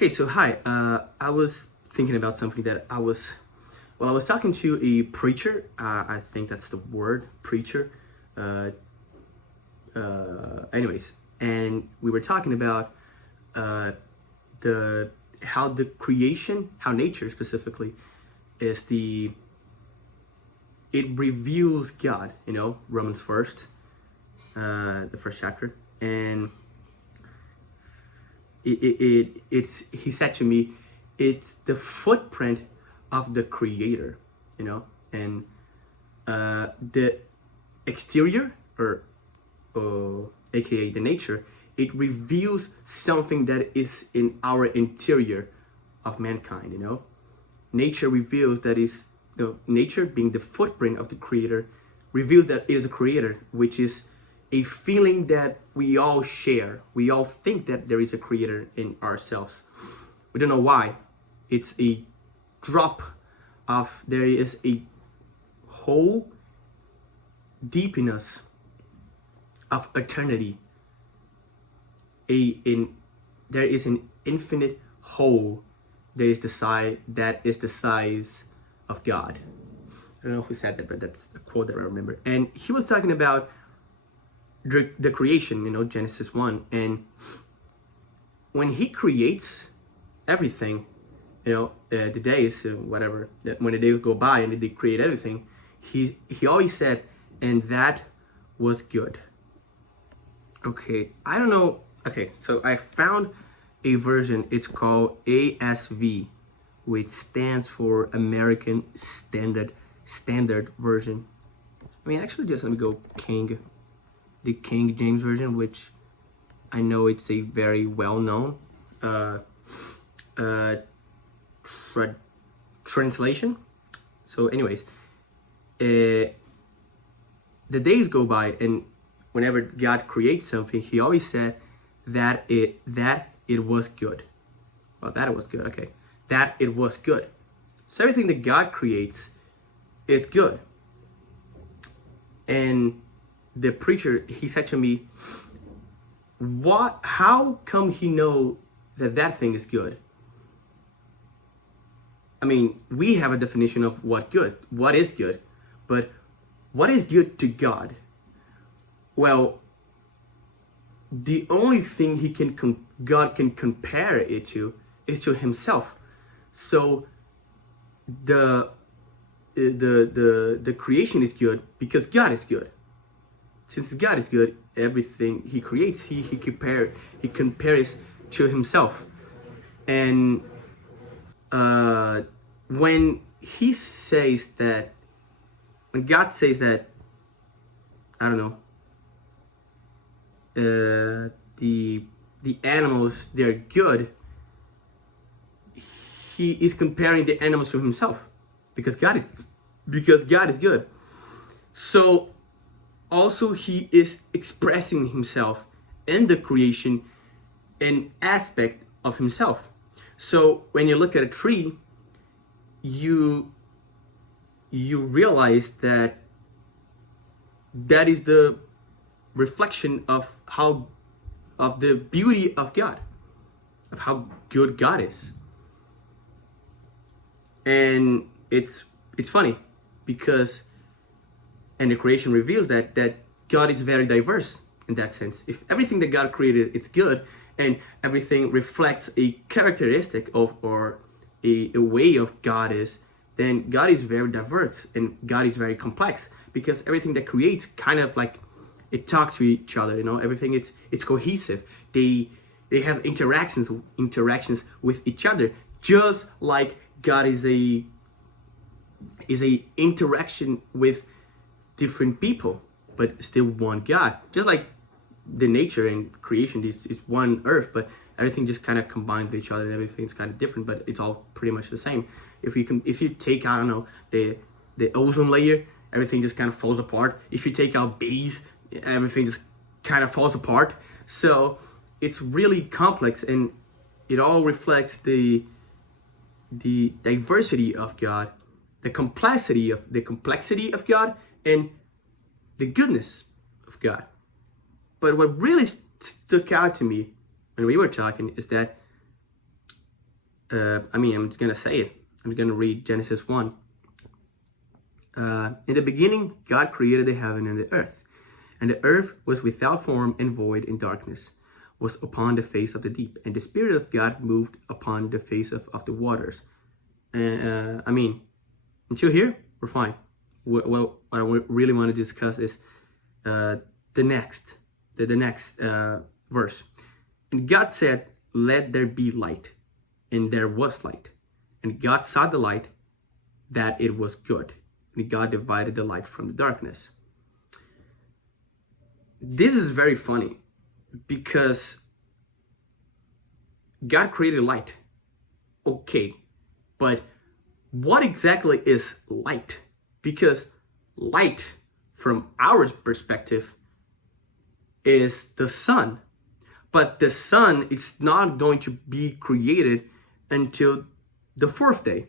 Okay, so hi. I was thinking about something that I was talking to a preacher. I think that's the word, preacher. Uh, Anyways, and we were talking about uh, the how the creation, how nature specifically, is it reveals God. Romans first, the first chapter, and it's he said to me, it's the footprint of the creator, and the exterior, or aka the nature, it reveals something that is in our interior of mankind. Nature reveals that is, nature being the footprint of the creator, reveals that it is a creator, which is a feeling that we all share. We all think that there is a creator in ourselves. We don't know why. It's a drop of, there is a hole deep in us of eternity. There is an infinite hole. There is that is the size of God. I don't know who said that, but that's a quote that I remember. And he was talking about the creation, Genesis 1. And when he creates everything, the days, whatever, when the days go by and they create everything, he always said, and that was good. Okay, I don't know. Okay, so I found a version. It's called ASV, which stands for American Standard Version. I mean, actually, just let me go the King James Version, which I know it's a very well-known translation. So, anyways, the days go by, and whenever God creates something, He always said that it was good. Well, that it was good. Okay, that it was good. So everything that God creates, it's good. And the preacher, he said to me, how come he know that thing is good? I mean, we have a definition of what is good, but what is good to God? Well, the only thing God can compare it to is to Himself. So the creation is good because God is good. Since God is good, everything He creates, He compares to Himself. And when God says that, I don't know, the animals, they're good, He is comparing the animals to Himself, because God is good. So also He is expressing Himself in the creation, an aspect of Himself. So when you look at a tree, you realize that is the reflection of the beauty of God, of how good God is. And it's funny because, and the creation reveals that God is very diverse in that sense. If everything that God created, it's good, and everything reflects a characteristic of, or a way of God is, then God is very diverse and God is very complex, because everything that creates kind of like, it talks to each other, everything, it's cohesive. They have interactions with each other, just like God is a interaction with different people, but still one God. Just like the nature and creation is one earth, but everything just kind of combines with each other, and everything's kind of different, but it's all pretty much the same. If you take, I don't know, the ozone layer, everything just kind of falls apart. If you take out bees, everything just kind of falls apart. So it's really complex, and it all reflects the diversity of God, the complexity of God, and the goodness of God. But what really stuck out to me when we were talking is that I'm just gonna say it. I'm gonna read Genesis 1. In the beginning, God created the heaven and the earth. And the earth was without form and void, and darkness was upon the face of the deep. And the Spirit of God moved upon the face of the waters. And until here, we're fine. Well, what I really want to discuss is the next verse. And God said, "Let there be light," and there was light. And God saw the light, that it was good. And God divided the light from the darkness. This is very funny because God created light. Okay, but what exactly is light? Because light, from our perspective, is the sun. But the sun is not going to be created until the fourth day.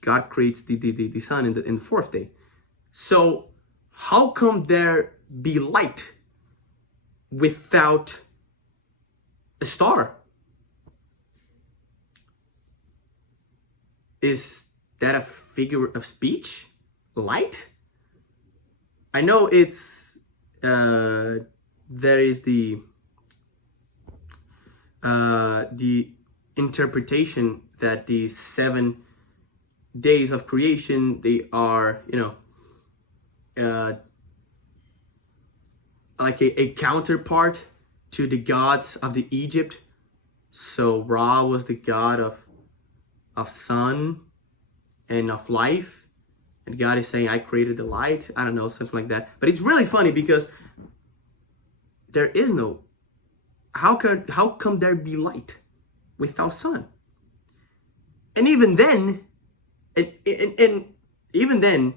God creates the sun in the fourth day. So how come there be light without a star? Is that a figure of speech? Light? I know it's there is the interpretation that the 7 days of creation, they are, like a counterpart to the gods of the Egypt. So Ra was the god of sun and of life, and God is saying, I created the light. I don't know, something like that. But it's really funny because there is no, how come there be light without sun? And even then, and even then,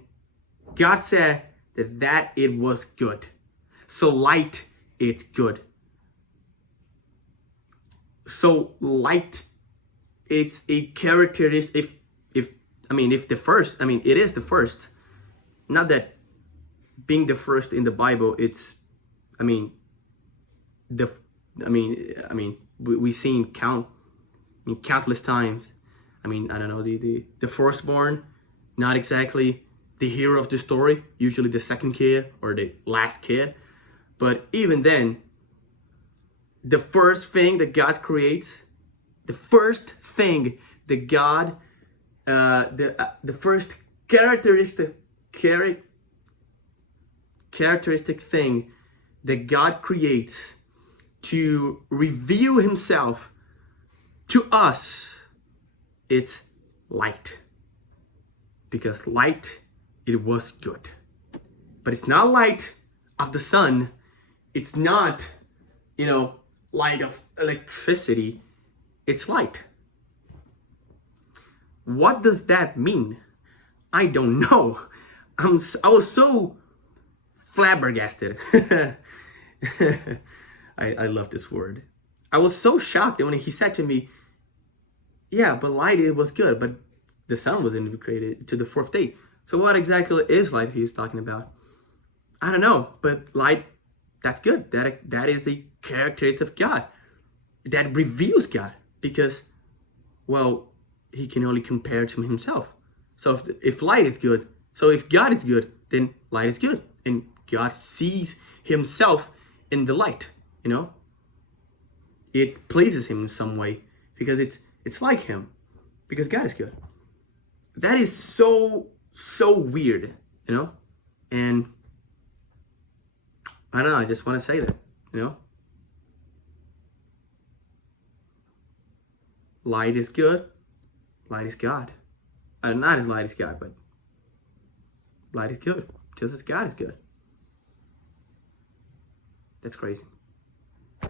God said that it was good. So light, it's good. So light, it's a characteristic. If the first, it is the first. Not that being the first in the Bible, it's, we've seen countless times. I don't know, the firstborn, not exactly the hero of the story, usually the second kid or the last kid. But even then, the first thing that God creates, the first thing that God, the first characteristic thing that God creates to reveal himself to us, it's light. Because light, it was good. But it's not light of the sun. It's not, light of electricity. It's light. What does that mean? I don't know. I was so flabbergasted. I love this word. I was so shocked when he said to me, yeah, but light, it was good, but the sun wasn't created to the fourth day. So what exactly is light he's talking about? I don't know, but light, that's good. That is a characteristic of God that reveals God, because, well, he can only compare to himself. So if light is good, so if God is good, then light is good, and God sees himself in the light. It pleases him in some way because it's like him, because God is good. That is so weird, and I don't know, I just want to say that, light is good, light is God. Not as light as God, but light is good, just as God is good. That's crazy.